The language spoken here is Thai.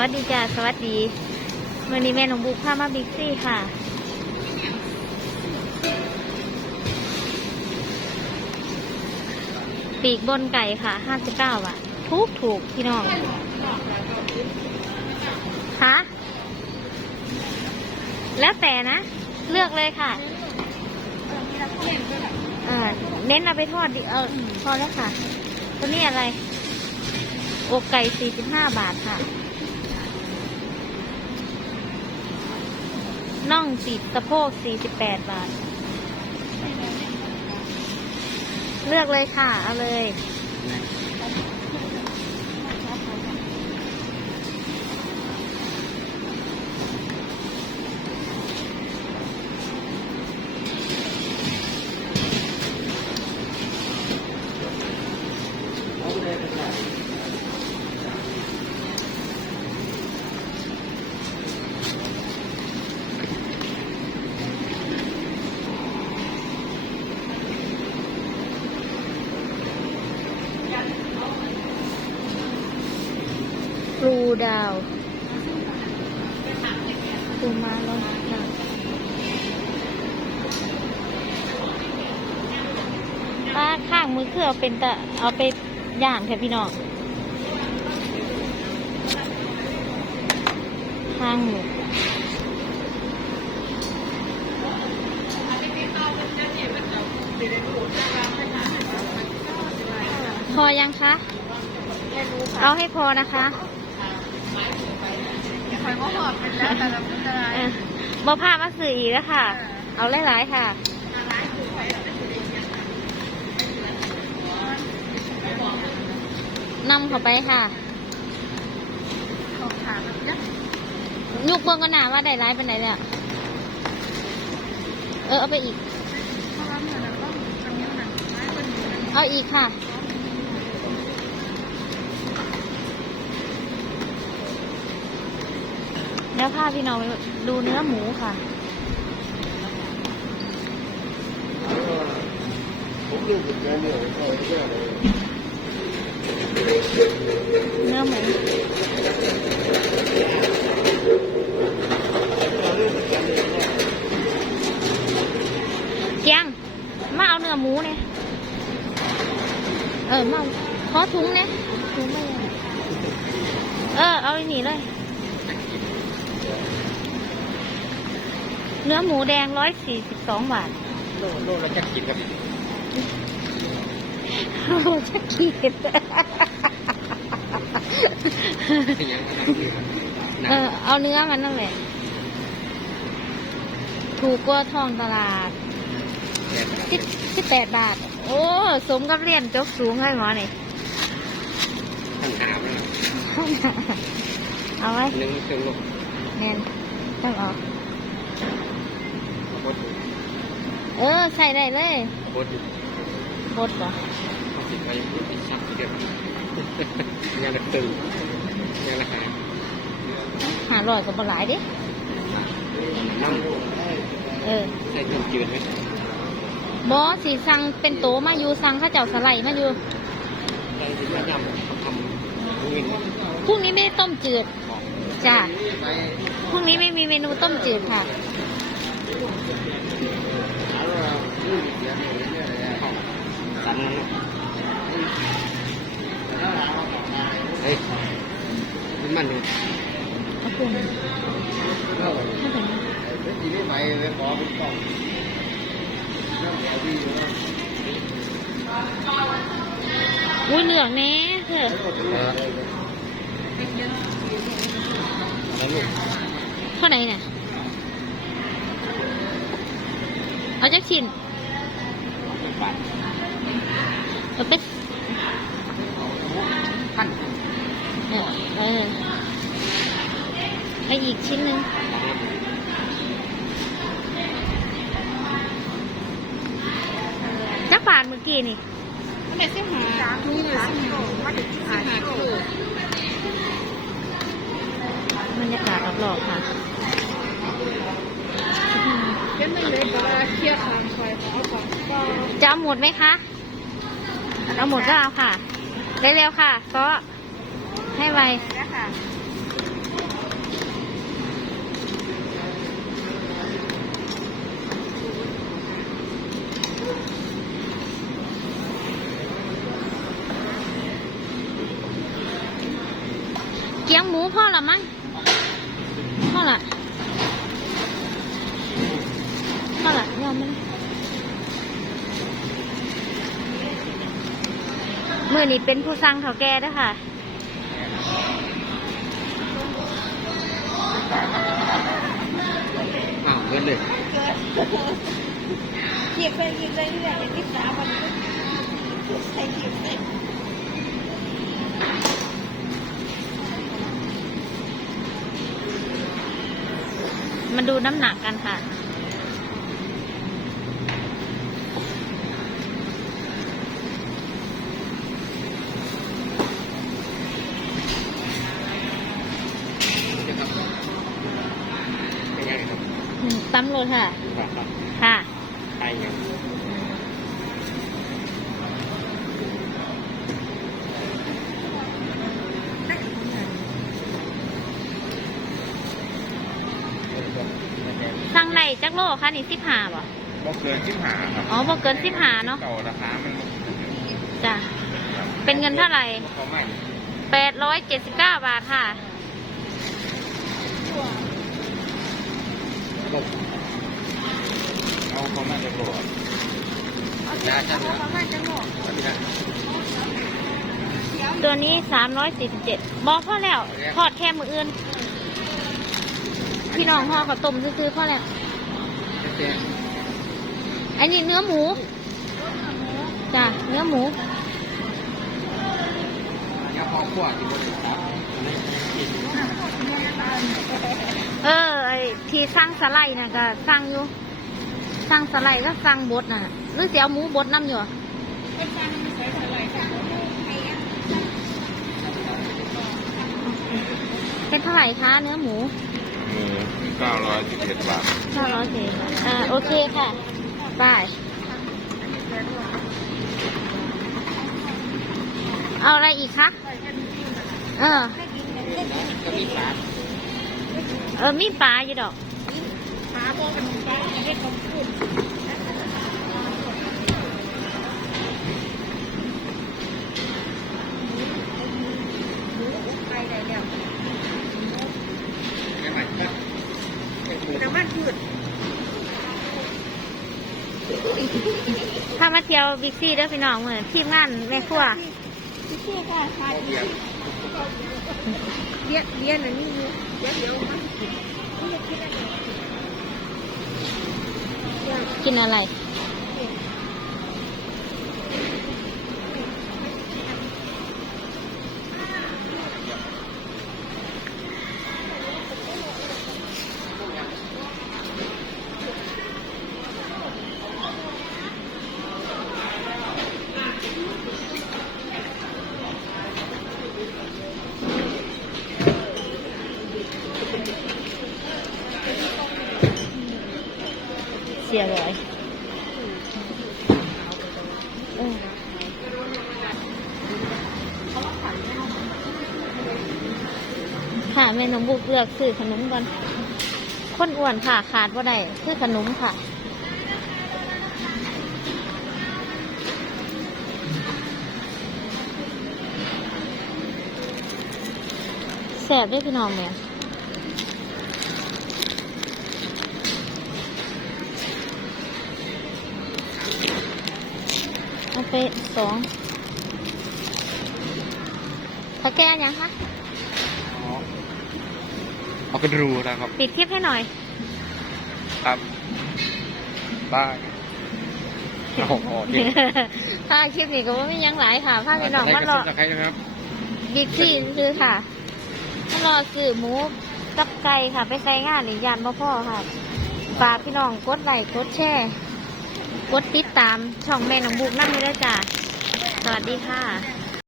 วัสดีจ้าสวัสดีวันนี้แม่หนองบุกพามาบิ๊กซี่ค่ะ ปีกบนไก่ค่ะห้าสิบเก้าบาทถูกถูกพี่น้องคะแล้วแต่นะ เลือกเลยค่ะเออเน้นเอาไปทอดดิเออพอแล้วค่ะ ตัวนี้อะไรอกไก่สี่สิบห้าบาทค่ะ น่องติดสะโพกสี่สิบแปดบาท เลือกเลยค่ะ เอาเลย ครูดาวครูมาแล้วค่ะป้าข้างมือคือเอาเป็นตะเอาไปย่างเถอะพี่น้องข้างหมูพอยังคะ เอาให้พอนะคะ อยว่าหอบเป็นแล้วแต่ละผู้ชายเออบ่พามาสื่ออีกแล้วค่ะ เอาหลายๆค่ะนำเข้าไปค่ะของขาแบบนี้ยุกเบิ่งก็หนาว่าได้ร้ายเป็นไหนแล้ว เออเอาไปอีกเพราะว่าเหมือนเราต้องทำยังไงไม้คนอยู่นั้นเอาอีกค่ะ แล้วพาพี่น้องไปดูเนื้อหมูค่ะผมดูเหมือนกันเนี่ยเอาไม่ได้เลยเนื้อหมูเกียงมาเอาเนื้อหมูเนี่ยเออมาเอาขอถุงเนี่ยถุงไม่เอาเออเอาไอ้นี่เลย เนื้อหมูแดงร้อยสี่สิบสองบาทโลโลแล้วจะกินกันโอ้จะขีดเออเอาเนื้อมันนั่นแหละ ถูกกว่าทองตลาดสิบสิบแปดบาท โอ้สมกับเรียนจบสูงให้หมอนี่ท่านหาไปเอาไว้หนึ่งเครื่องลูกแน่นต้องออก โคตร เออใส่ได้เลยโคตรบดป่ะเขาสิไปพูดไปชักเดียวงานละตึงงานละหาหาลอยกับบหลายเดินั่งเออใส่เครื่องจืดไหมบอสีสั่งเป็นโตมาอยู่สั่งข้าเจ้าสไลด์มาอยู่ใส่ที่มายำเขาทำเงินพรุ่งนี้ไม่ได้ต้มจืดจ้ะพรุ่งนี้ไม่มีเมนูต้มจืดค่ะ เฮ้ยมันอยู่เอาเปลี่ยนให้เป็นอุ้ยเหลืองแน่เถอะแล้วลูกเท่าไหร่น่ะเอาจักชิ้น บาท เอาไป พัน เออเออไปอี กชิ้นหนึ่งจักบาทเมื่อกี้นี่มันได้สิบหาสามนี่เลยสิบหามาถึงสิบหาโลบรรยากาศรอบๆค่ะเดี๋ยวไม่เลยบาเคลียร์ทางคอยเอาของก็จะหมดไหมคะเอาหมดก็เอาค่ะ เร็วๆค่ะก็ให้ไว แล้วค่ะ เกี๊ยงหมูพ่อละมั้งพ่อละพ่อละยอมมันมือนี้เป็นผู้สั่งเขาวแก่เด้วยค่ะอ้าวเงินเลยหยิบไปหยิบเลยนี่แหละที่สามวันใส่หยิบเล มาดูน้ำหนักกันค่ะ เป็นยังไงครับอืมตั้มเลยค่ะฝากครับค่ะ ไปยังเงิน สั่งไหน จักโลคะนี่สิบห้าบ่บ่เกินที่หาครับอ๋อบ่เกินสิบห้าเนาะเก่าราคามันจ้ะเป็นเงินเท่าไหร่เขาไม่แปดร้อยเจ็ดสิบเก้าบาทค่ะเอาเขามาจะโกรธเอาเสื้อเขาประมาณจะหมดตัวนี้สามร้อยสี่สิบเจ็ดบอกพ่อแล้วทอดแค่มืออื่น พี่น้องห่อข้าวต้มซื้อๆพ่อแล้ว เจ๊อันนี้เนื้อหมูจ้ะเนื้อหมูยาพอขวดอยู่บนครับเออไอที่สั่งสไลด์น่ะก็สั่งอยู่สั่งสไลด์ก็สั่งบดน่ะหรือเสียเอาหมูบดน้ำอยู่เหรอเป็นเท่าไหร่คะเนื้อหมู เก้าร้อยสิบเอ็ดบาทห้าร้อยเศษอ่าโอเคค่ะไปเอาอะไรอีกคะ เออมีสามเออมีปลาอยู่ดอกหาโบกันไปเรียกของคุณไปได้แล้ว ยังไงครับ น้ำมันพืช ถ้ามาเที่ยวบิ๊กซีเด้อพี่น้องเหมือนทีมงานแม่ครัวพี่พี่ค่ะทานเบียร์เลี้ยเลี้ยนอันนี้อยู่เลี้ยเดี๋ยวมากินนี่จะคิดอะไร ชียร้อยเออค่ะแม่น้องบุกเลือกซื้อขนมก่อนคนอ้วนค่ะขาดว่าได้คือขนมค่ะแสบด้วยพี่น้องเนี่ย เอาไปสองถ้าแก้ยังคะเอากระดูนะครับ ปิดคลิปให้หน่อย ครับได้โอ้โหเก่งถ้าคลิปนี้ก็ว่าไม่ยังหลายค่ะพาไปน้องมารอจะใครนะครับบิ๊กซีคือค่ะมารอซื้อหมูกับไก่ค่ะ ไปใส่งานหรือยานบ่พ่อค่ะฝากพี่น้องกดไลค์กดแชร์ กดติดตามช่องแม่น้องบุกนั่งด้วยจ้ะสวัสดีค่ะ